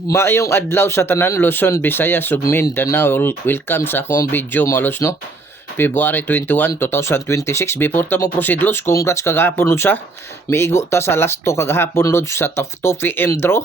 Maayong adlaw sa tanan Luzon, Visayas ug Mindanao. Welcome sa akong video mga lods, no. February 21, 2026. Before ta mo proceed lods, congrats kagahapon lods ha. Miigo ta sa last to kagahapon lods sa 2 PM draw.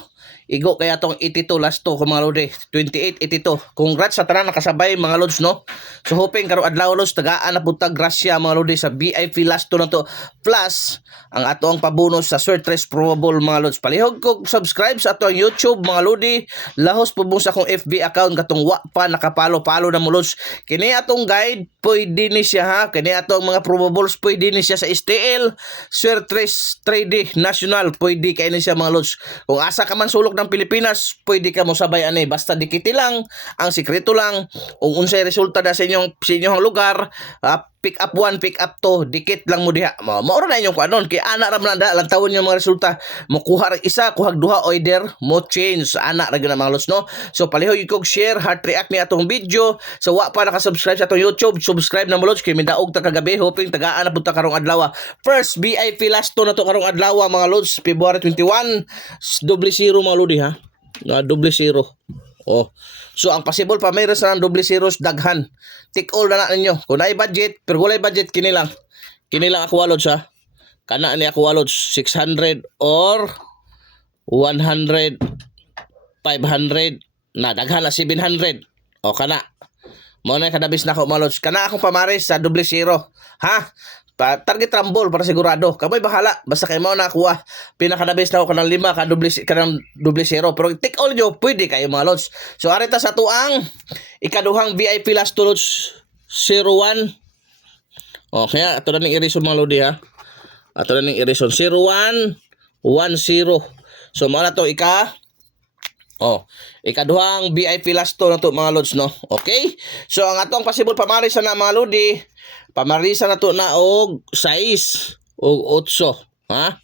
Igo kaya tong 82 last to ko mga lodi. 28 82. Congrats sa tanan nakasabay mga lods, no. So hoping karong adlaw lods tagaan na punta grasya mga lodi sa VIP last to na to. Plus ang ato ang pabonus sa Surtres Probable mga lods. Palihog ko subscribe sa ato ang YouTube mga lodi. Lahos po mo sa akong FB account katong wa pa nakapalo-palo na mo lods. Kini atong guide pwede ni siya ha. Kini atong mga probables pwede ni siya sa STL, Surtres 3D National pwede kay ni siya mga lods. Kung asa ka man sulok ng Pilipinas, pwede ka mo sabay ani. Basta dikiti lang, ang sikreto lang, kung unsay resulta na sa inyong lugar, pick up 1, pick up 2, dikit lang mo diha. Maura na inyong kanon, kaya anak raman na lang tawon yung mga resulta. Makuha isa, kuhag duha, order, mo change. Anak ra na mga los, no? So, palihog yung share, heart react ni atong video. So, wa pa nakasubscribe sa atong YouTube, subscribe na mo los, kaya mindaog ta kagabi, hoping tagaan na punta karong adlaw. First VIP last to na to karong adlaw mga lods, February 21, 00 mga lodi ha. 00. Oh. So ang possible pa mayroon sa double zeros daghan. Take all na ninyo. Kung naay budget, pero walay budget kini lang. Kini lang ako walod sa. Kana ni ako walod 600 or 100 500 na daghan na 700. O kana. Mao na kadabis na ako malods. Kana akong pamaris sa double zero. Ha? Target rumble para sigurado. Kamoy bahala. Basta kay mao na kuha. Pinakadabis na ako kanang 5 kanang double zero. Pero take all nyo, pwede kayo mga lods. So arita sa tuang ikaduhang VIP last to lods 01. O kaya ato na ning erison mga lodi ha. Ato na ning erison 01 10. So mao na to ikaduhang VIP last to na to mga lods, no. Okay? So ang atong possible pamaris na mga lodi, pamarisa na to na og 6 og 8, ha?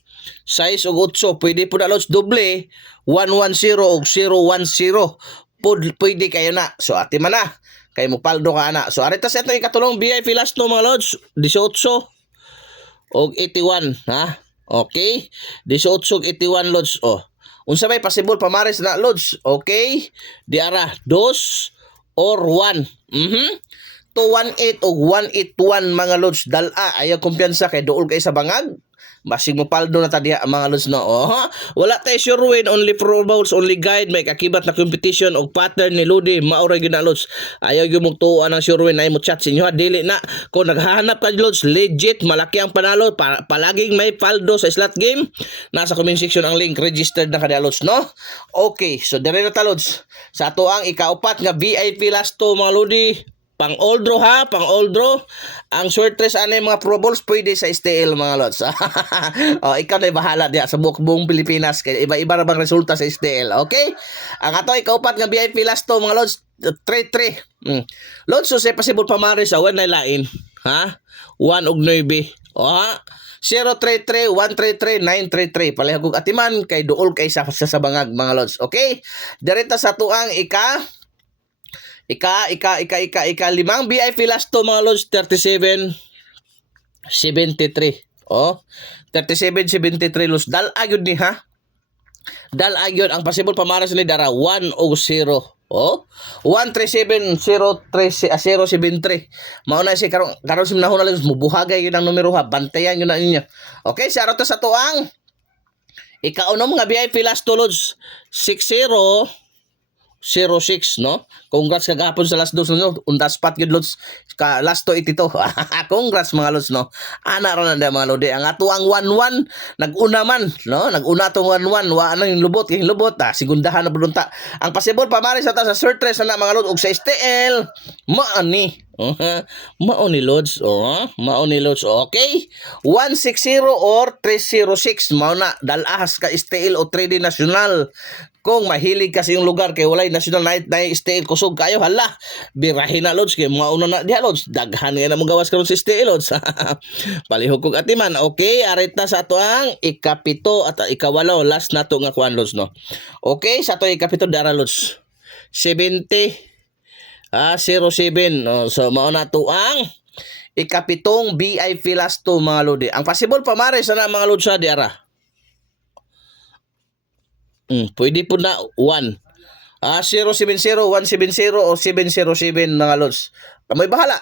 6 og 8 pwede po na lods doble 110 og 010 pwede kayo na. So ati man na kay mo paldo ka na. So arita sa ito ikatulong VIP last no mga lods 18 og 81, ha? Okay? 18 og 81 lods. Unsa may possible pamaris na lods? Okay? Diara 2 or 1. 218 o 181 mga lods dala ayaw kumpiyansa kay duol kay sa bangag. Basig mo paldo na tadiha mga lods, no. Wala tay sure win, only probables, only guide, may kakibat na competition og pattern ni Lodi maoray gyud na lods. Ayaw gyud mo tuwa ng sure win ay mo chat sa inyo dili na kung naghahanap ka lods legit malaki ang panalo palaging may paldo sa slot game. Nasa comment section ang link, registered na kada lods, no. Okay, so dire na ta lods sa ato ang ikaupat nga VIP last to mga Lodi. Pang all draw ha, pang all draw. Ang Surtres anay mga probables pwede sa STL mga lods. Ikaw na bahala diya sa buong Pilipinas kay iba-iba ra bang resulta sa STL, okay? Ang ato ikaupat nga VIP last to mga lods 33. Lods so say possible pamaris sa na lain, ha? 1 og 9. Ha? 033 133 933 palihog atiman kay duol kay sa bangag mga lods, okay? Direta sa tuang limang VIP last to mga lods 37 73. 37 73 lods dal agud ni ha. Dal agud ang possible pamaras ni dara 1 o 0. 137 073 mao na si karon simnahon na lods mubuhagay yun ang numero ha, bantayan yun na ninyo. Okay, sa ato sa tuang ikaunom nga VIP last to lods 60 06, no? Congrats kagahapon sa last dos no. Unda spot gyud lods ka last to 82. Congrats mga lods, no. Ana ra na mga lodi. Ang ato ang 11 nag-una man, no? Nag-una tong 11 wa na yung lubot sigundahan na budunta. Ang possible pamaris sa Surtres na mga lods og sa STL maani. Maoni lods, maoni lods. Okay? 160 or 306 mao na dalahas ka STL o 3D National. Kung mahilig kasi yung lugar kay walay national night na STL kusog kayo hala birahin na lods kay mauna na diha lods daghan nga na mo gawas karon sa STL lods. Palihog kog atiman. Okay, arita sa ato ang ikapito at ikawalo last na to nga kuan lods, no. Okay, sa ato ikapito dara lods 70 07. So mao na to ang ikapitong VIP last to mga lodi. Ang possible pamares na mga lods sa diara. Pwede po na 1. 070, 170 o 707 mga lods. Kamoy bahala.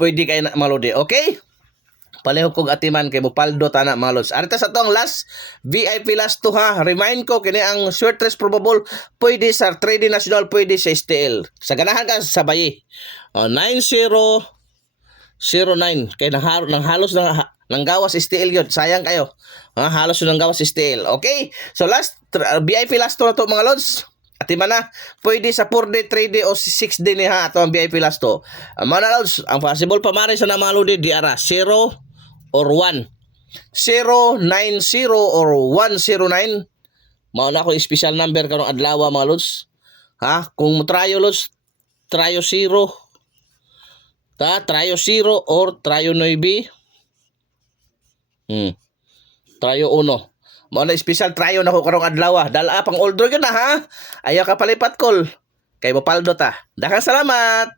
Pwede kayo na malodi. Okay? Pareho kong atiman kay Bupaldo tana mga lods. Arita sa tong last VIP last to ha. Remind ko kini ang shortlist probable pwede sa 3D National, pwede sa STL. Sa ganahan ka sa bayi. 9009 kay nang halos nang gawas STL yun. Sayang kayo. Halos nang gawas STL. Okay? So last VIP last to na to mga lods. Atiman na, pwede sa 4D, 3D o 6D ni ha ato ang VIP last to. Mga lods, ang possible pamari sa namalodi di ara 0 or 1. 090 or 109. Mao na ako special number karong adlaw mga lods. Kung tryo lods, tryo 0. Tryo 0 or tryo 9. Tryo 1. Mao na special tryo na ko karong adlaw. Dala pang old gyud na ha. Ayaw ka palipat call. Kay Bupaldo ta. Daghang salamat.